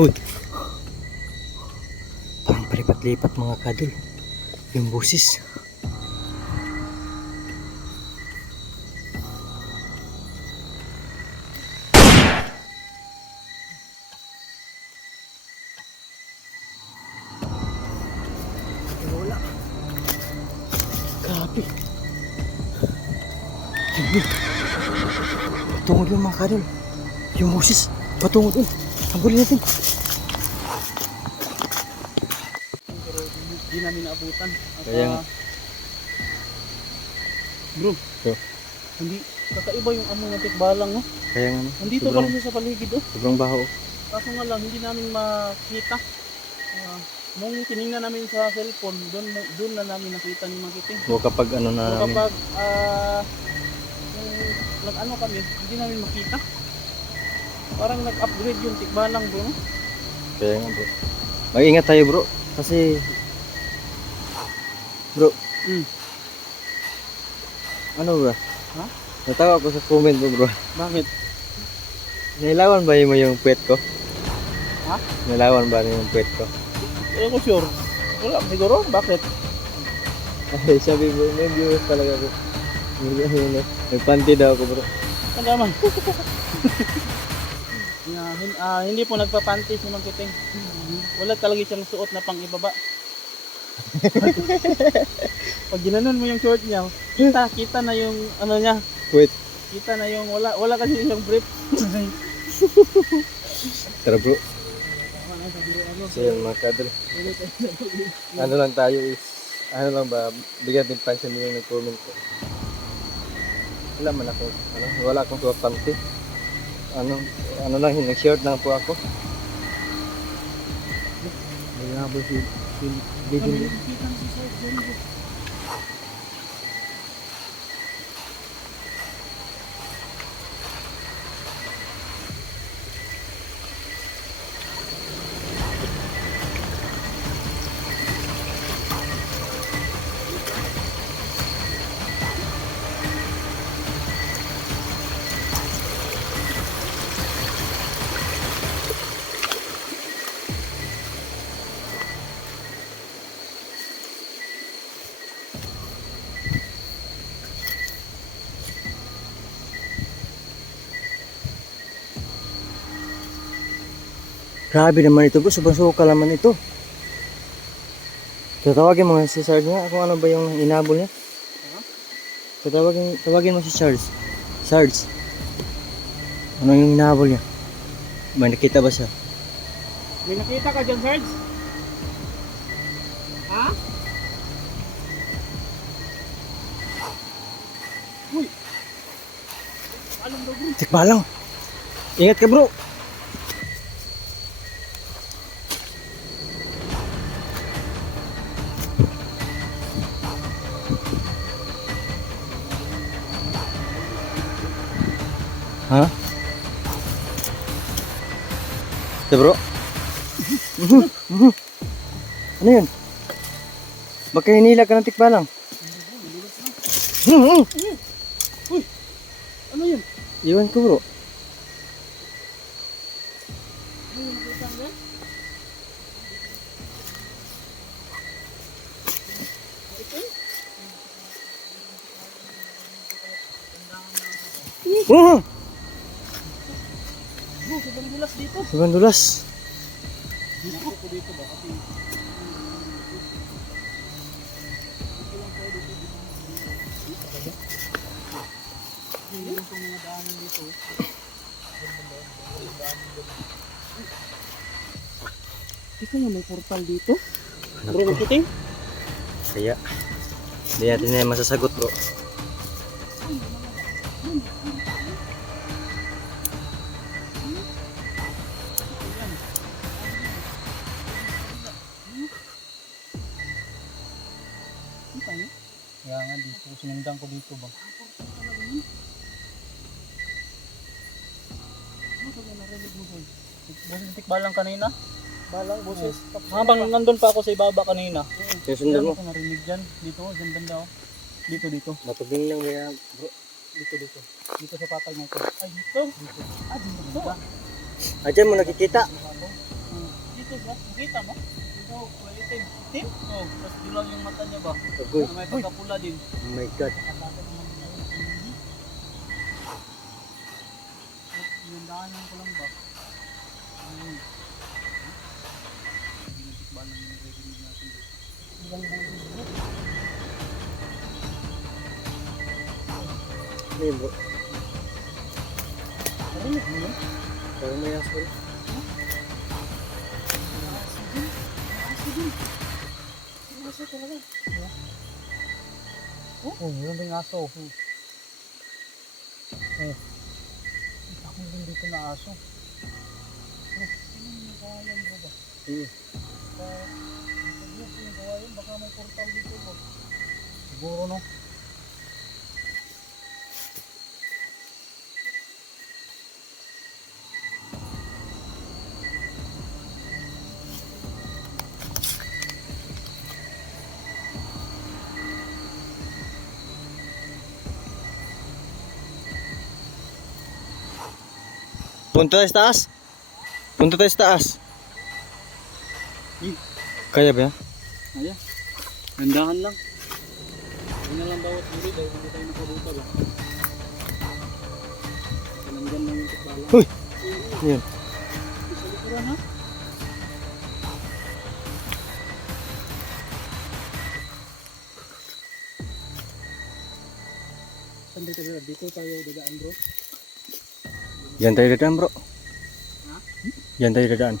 Uy. Parang palipat-lipat mga kadol. Yung busis. Grabe. Patungod yung mga kadol. Yung busis. Patungod dun. Habulin natin. Pero hindi namin naabutan. At, Kaya nga. ah, bro, Bro. hindi, kakaiba yung amoy ng tikbalang, no? Kaya nga. Nandito pa sobrang, rin siya sa paligid, oh. sobrang baho. Kaso nga lang, hindi namin makita. Ah, nung tiningnan namin sa cellphone, doon doon na namin nakita ni Makiting. O kapag ano na So namin. kapag ah nung nag-ano kami, hindi namin makita. Parang nag-upgrade yung tikbalang bro, no? Kaya nga bro. Mag-ingat tayo bro. Kasi bro. Mm. Ano bro? Ha? Natawa ko sa comment mo bro. Bakit? Nailawan ba mo yung puwet ko? Ha? Nailawan ba yung puwet ko? Eh ko sure. Wala, siguro. Bakit? Ay, sabi bro, may viewers talaga bro. Nagpanty daw ako bro. Ang naman. hin- ah, hindi po nagpapanty si Mang Kiting. Wala talaga siyang suot na pang ibaba. Pag ginanon mo yung short niya, kita, kita na yung ano niya. Wait. Kita na yung wala wala kasi siyang brief. Tara bro. So yun mga kadol. Ano lang tayo is, ano lang ba, bigyan din pansin yung nag-comment ko. Wala man ako, ano, wala akong suot panty. Ano, ano lang, nag-short lang po ako. May habol si, si, Legend. Grabe naman ito bro, sobrang suka naman ito. Tatawagin mo si Sarge nga kung ano ba yung inabol niya. Tatawagin, tawagin mo si Charles. Sarge. Ano yung inabol niya? May nakita ba siya? May nakita ka dyan, Sarge? Ha? Uy! Alam daw bro. Tikbalang! Ingat ka bro! Ha? Ito bro? Ano yun? Baka hinila ka ng tikbalang. Mhm, mhm. Ano yun? Iwan ko bro. Oh! Bro, sobrang dulas dito. Sobrang dulas. Dito ko dito ba? Kasi Yung itong mga daanan dito. Ito nga may portal dito. Bro, makiting? Kaya, hindi natin na masasagot bro. Sinundan ko dito ba? Ano mo? Boses tikbalang kanina? Balang, boses. Habang nandun pa ako sa ibaba kanina. Sinusundan mo? Ano ko narinig dyan? Dito, dyan banda oh. Dito, dito. Matubing lang kaya bro. Dito, dito. Dito sa patay niya ito. Ay, dito. Dito. Ah, dito ba? Ah, dyan mo nakikita. Dito. ba? Makita mo? Ito, well, itim. Oo, tapos dilaw yung mata niya ba? Agoy. Na may pagkapula din. Oh my God. Pinandaanan ko lang ba? Ayun. Ba nang narinig natin dito? Ano yun bro? Narinig mo yun? Parang may asol. Aso talaga. Oh, oh meron ding aso. Hmm. Oh. Kita ko din dito na aso. Oh, ano yung kawayan bro ba? Hmm. Baka, yung yung baka may portal dito bro. Siguro no? Punta tayo sa taas. Punta tayo sa taas. Hmm. Kaya ba? Ayan. Gandahan lang. Yun na lang bawat guri dahil hindi tayo nakabuta ba? Nandyan lang yung tikbala. Uy! Yun. Sa likuran ha? Bro? Dito tayo dadaan bro. Yan tayo dadaan bro. Ha? Yan tayo dadaan.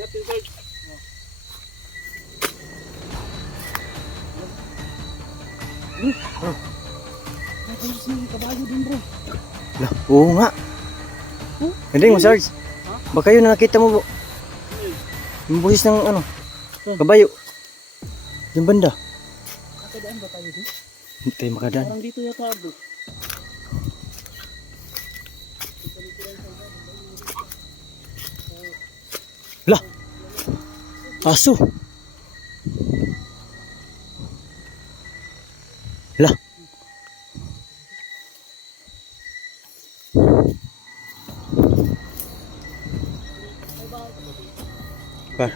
Ingat, Pilbert. Oh. Oh. May kulis ng kabayo din bro. Lah, oo nga. Huh? Hindi mo Sarge. Ha? Baka yun na nakita mo. Yung buhis ng ano, kabayo. Yung banda. Nakadaan ba tayo dito? Hindi tayo makadaan. Parang dito yata bro. Aso! Lah! Pa,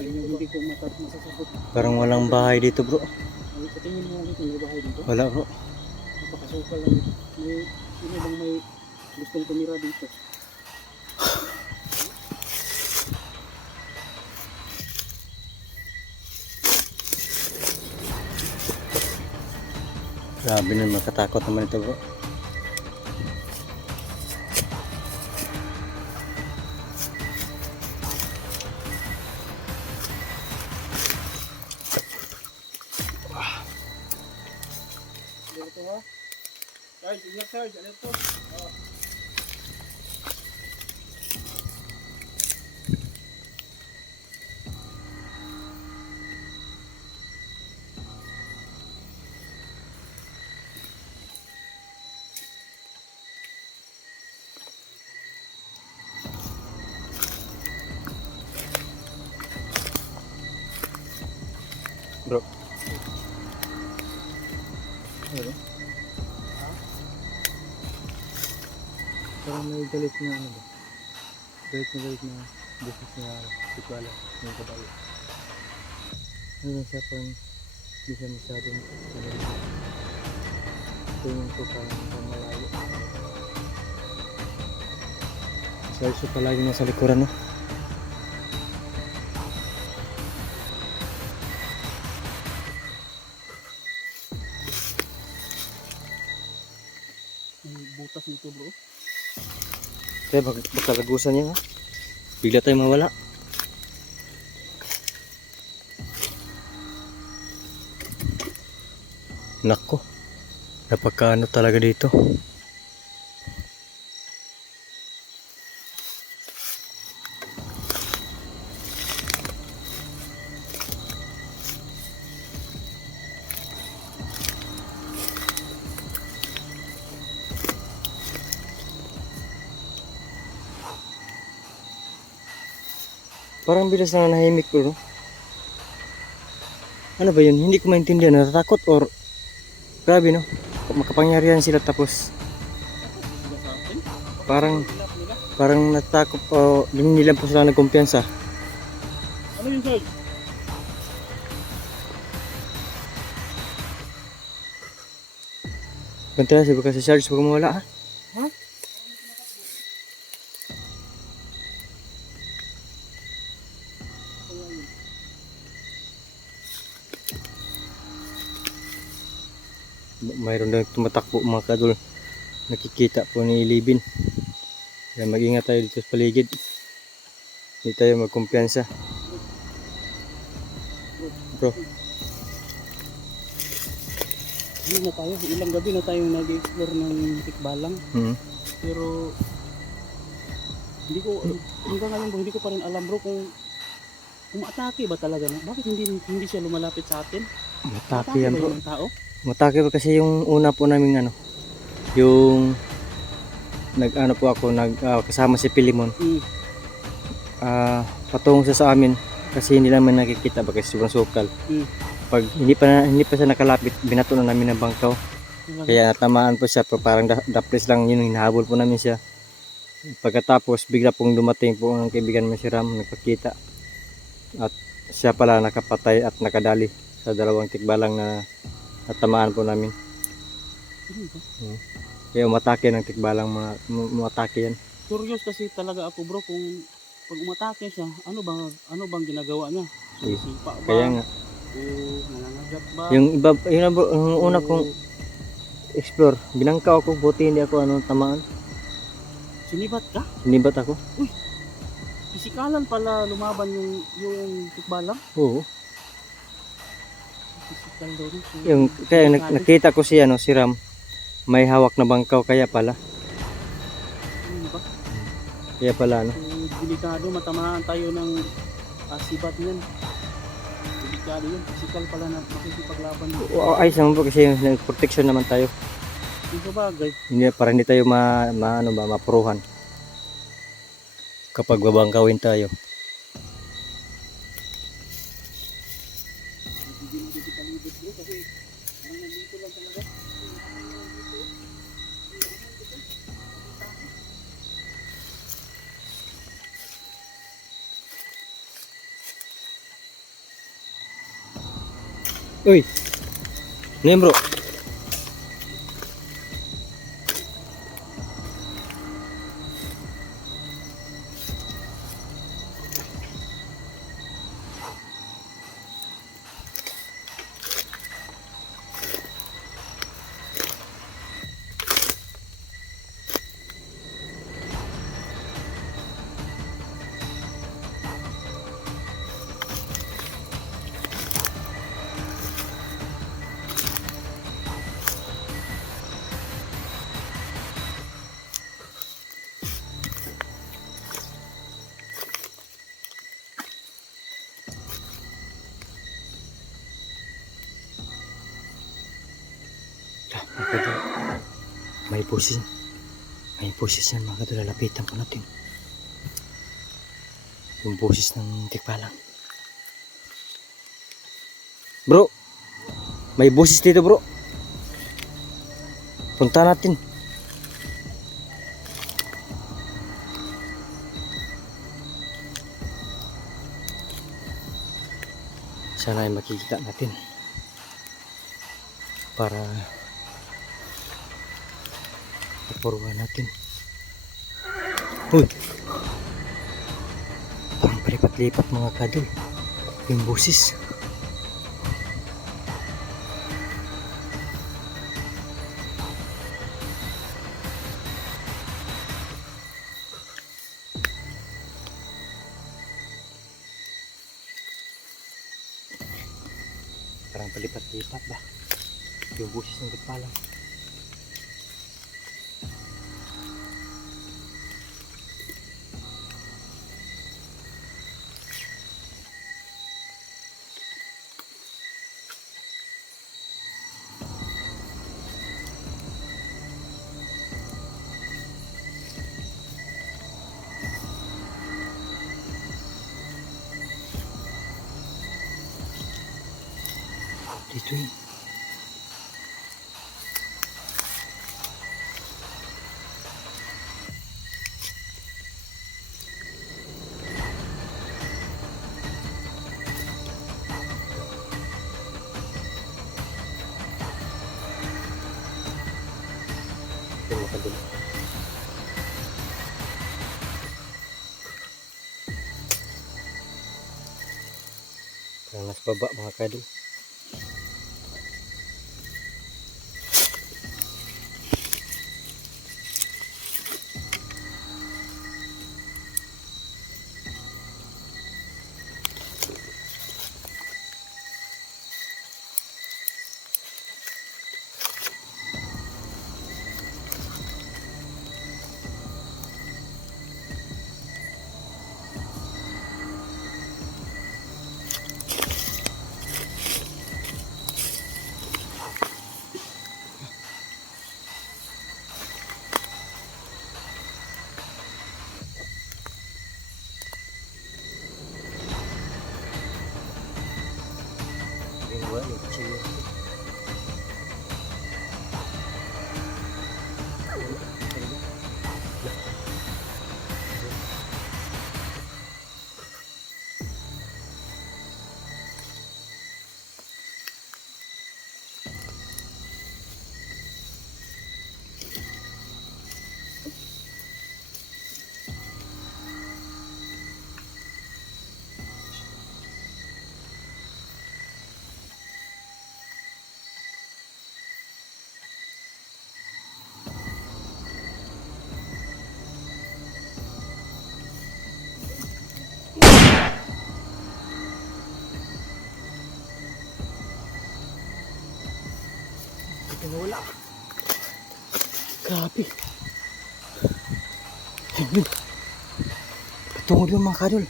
Yung hindi ko matat masasagot. parang walang bahay dito bro. Tingin mo dito may bahay dito? Wala bro. Napakasukal lang. May, sino bang may gustong tumira dito? Grabe na makatakot galit na ano ba? Galit na galit na business na sitwala ng kabayo. Ano siya parang hindi siya masyadong ano, tingin ko parang mukhang malayo. Sorry siya palagi nasa likuran no? Kaya bak bakalagusan niya? Bigla tayo mawala. Nako. Napakaano talaga dito. Parang bilis na nahimik bro. no? Ano ba yun? Hindi ko maintindihan. Natatakot or... Grabe no? Makapangyarihan sila tapos sa parang parang natatakot o hindi nila po sila nagkumpiyansa. Ano yun, Sir? Bantay sabi kasi Charles huwag mawala ha. Mayroon na tumatakbo mga kadol. Nakikita po ni Libin. Kaya mag-ingat tayo dito sa paligid. Hindi tayo magkumpiyansa. Bro, Hindi na tayo. Ilang gabi na tayo nag-explore ng tikbalang. hmm. Pero hindi ko hanggang ngayon bro, hindi ko pa rin alam bro kung umatake ba talaga no? Bakit hindi hindi siya lumalapit sa atin? matake yan bro. yung tao? Matake ba kasi yung una po namin ano, yung nag ano po ako nag ah, kasama si Pilimon. Mm. ah patungo siya sa amin kasi hindi naman nakikita ba kasi sobrang sukal. Mm. pag hindi pa na- hindi pa siya nakalapit binato na namin ng bangkaw. Kaya natamaan po siya pero parang da- daples lang yun hinahabol po namin siya. Pagkatapos bigla pong dumating po ang kaibigan mo si Ram nagpakita. At siya pala nakapatay at nakadali sa dalawang tikbalang na natamaan po namin ba? kaya umatake ng tikbalang mga um- umatake yan Curious kasi talaga ako bro kung pag umatake siya, ano bang ano bang ginagawa niya? Eh, Sipa ba? kaya nga O nangangagat ba? yung iba yun bro, yung una O kong explore binangkaw ako buti hindi ako ano tamaan Sinibat ka? sinibat ako Pisikalan pala lumaban yung yung tikbalang? oo So, yung kaya nak- nakita ko si ano si Ram may hawak na bangkaw kaya pala Ano ba? kaya pala ano So, delikado, matamaan tayo ng asibat niyan. Delikado yun. Physical pala na makikipaglaban. Oo, ayos naman po kasi yung protection naman tayo sa bagay, hindi para hindi tayo ma, ma ano ba mapuruhan kapag babangkawin tayo uy. Ano bro May busis. May busis yan mga kadol. Lalapitan po natin. Yung busis ng tikbalang. Bro! May busis dito bro. Punta natin. Sana ay makikita natin para papuruan natin. Uy! Parang palipat-lipat mga kadol. Yung busis. Parang palipat-lipat ba? Yung busis ng gagpalang. Baba mga kadol. 我也有经。Grabe. Ayun. Patungo doon mga kadol.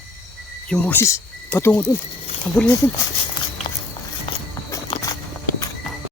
Yung boses. Patungo doon. Habulin natin.